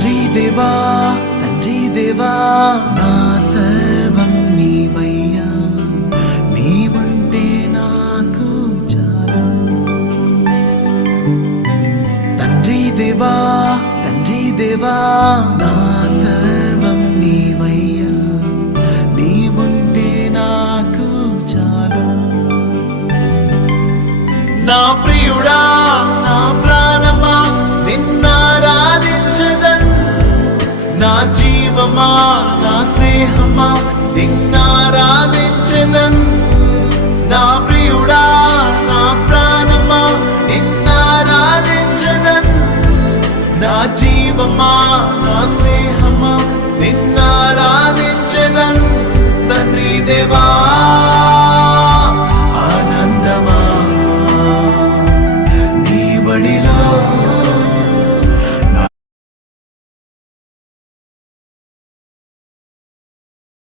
తండ్రి దేవా నా సర్వం నీవయ్యా, నీవుంటే నాకు చాలు. తండ్రి దేవా నా సర్వం నీవయ్యా, నీవుంటే నాకు చాలు. నా ప్రియుడా నా ప్రాణమా నిన్నారాధించదన్, నా జీవమా నా స్నేహమా నిన్నారాధించదన్. నా ప్రియుడా నా ప్రాణమా నిన్నారాధించదన్, నా జీవమా నా స్నేహమా నిన్నారాధించదన్. తండ్రి దేవా